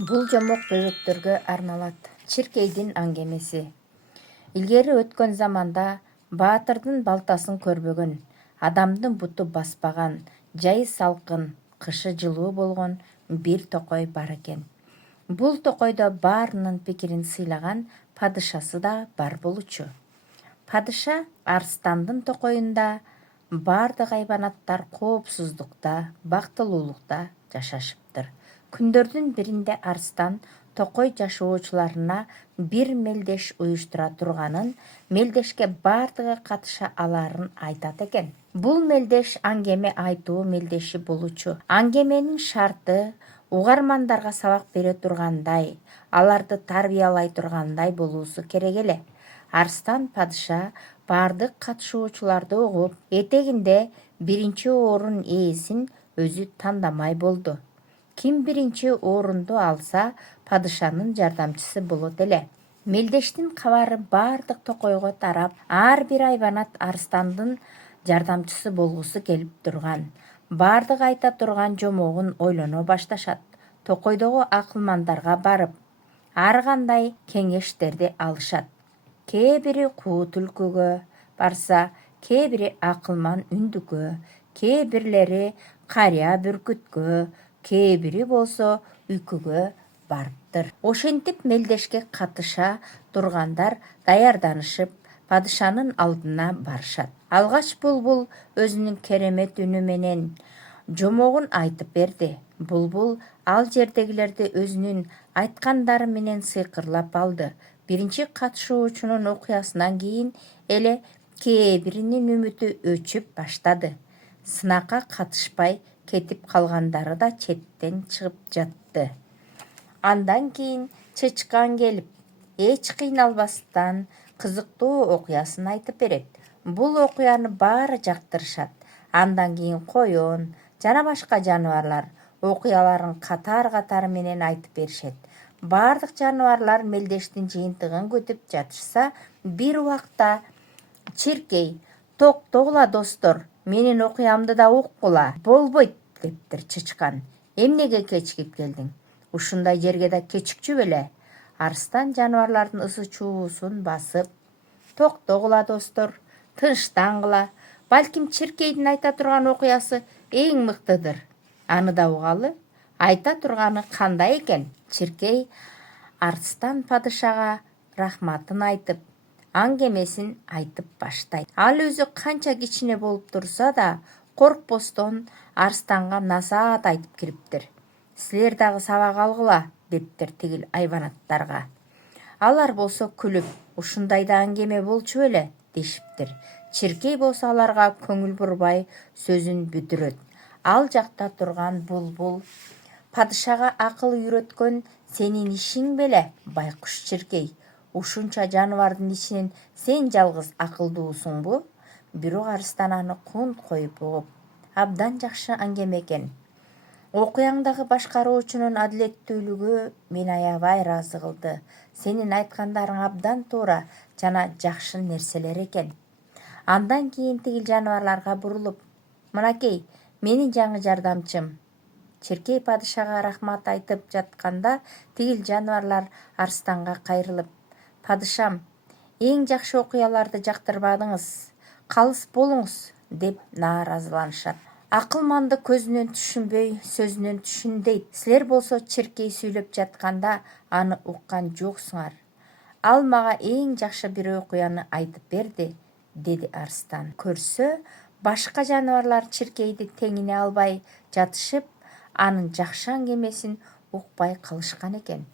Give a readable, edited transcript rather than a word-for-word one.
Бул жомок бөбөктөргө арналат. Чиркейдин аңгемеси. Илгери өткөн заманда баатырдын балтасын көрбөгөн, адамдын буту баспаган, жайы салкын, кышы жылуу болгон бир токой бар экен. Бул токойдо баарынын пикирин сыйлаган падышасы да бар болчу. Падыша арстандын токойунда баардык айбанаттар коопсуздукта, бактылуулукта жашашыптыр. Күндөрдүн биринде арстан токой жашоочуларына бир мелдеш уюштура турганын, мелдешке баардыгы катыша аларын айтат экен. Бул мелдеш аңгеме айтуу мелдеши болучу. Аңгеменин шарты угармандарга сабак бере тургандай, аларды тарбиялай тургандай болуусу керек эле. Арстан падыша баардык катышуучуларды угуп, этегинде биринчи орун ээсин өзү тандамай болду. Ким биринчи орунду алса, падышанын жардамчысы болот эле. Мелдештин кабары баардык токойго тарап, ар бир айбанат арстандын жардамчысы болгусу келип турган. Баардык айта турган жомогун ойлоно башташат. Токойдогу акылмандарга барып, ар кандай кеңештерди алышат. Кээ бири куу түлкүгө барса, кээ бири акылман үндүккө, кээ бирлери карыя бүркүткө, кээ бири болсо үкүгө барыптыр. Ошентип мелдешке катыша тургандар даярданышып, падышанын алдына барышат. Алгач Булбул өзүнүн керемет үнү менен жомогун айтып берди. Булбул ал жердегилерди өзүнүн айткандары менен сыйкырлап алды. Биринчи катышуучунун окуясынан кийин эле кээ биринин үмүтү өчүп баштады. Сынакка катышпай кетип калгандары да четтен чыгып жатты. Андан кийин чычкан келип, эч кыйналбастан кызыктуу окуясын айтып берет. Бул окуяны баары жактырышат. Андан кийин коён жана башка жаныбарлар окуяларын катар-катары менен айтып беришет. Баардык жаныбарлар мелдештин жыйынтыгын күтүп жатышса, бир убакта чиркей: "Токтогула достор, менин окуямды да уккула". "Болбойт" дептир чычкан. "Эмнеге кечигип келдиң? Ушундай жерге да кечикчү беле?" Арстан жаныбарлардын ысы чуусун басып: "Токтогула достор, тынчтангыла. Балким чиркейдин айта турган окуясы эң мыктыдыр. Аны да угалы. Айта турганы кандай экен?" Чиркей арстан падышага рахматын айтып, аңгемесин айтып баштайт. Ал өзү канча кичине болуп турса да, коркпостон арстанга насаат айтып кириптир. "Силер дагы сабак алгыла", дептир тигил айбанаттарга. Алар болсо күлүп: "Ушундай да аңгеме болчу беле", дешиптир. Чиркей болсо аларга көңүл бурбай сөзүн бүтүрөт. Ал жакта турган Булбул падышага акыл үйрөткөн: "Сенин ишиң беле, байкуш чиркей? Ушунча жаныбардын ичинен сен жалгыз акылдуусуңбу?" Бирок арстан аны кунт коюп угуп: "Абдан жакшы аңгеме экен. Окуяңдагы башкаруучунун адилеттүүлүгү мени аябай ыраазы кылды. Сенин айткандарың абдан туура жана жакшы нерселер экен." Андан кийин тигил жаныбарларга бурулуп: "Мынакей, менин жаңы жардамчым." Чиркей падышага рахмат айтып жатканда, тигил жаныбарлар арстанга кайрылып: "Падышам, эң жакшы окуяларды жактырбадыңыз. Калыс болуңуз", деп нааразыланышат. "Акылманды көзүнөн түшүнбөй, сөзүнөн түшүн" дейт. Силер болсо чиркей сүйлөп жатканда аны уккан жоксуңар. "Ал мага эң жакшы бир окуяны айтып берди", деди арстан. Көрсө, башка жаныбарлар чиркейди теңине албай жатышып, анын жакшы аңгемесин укпай калышкан экен.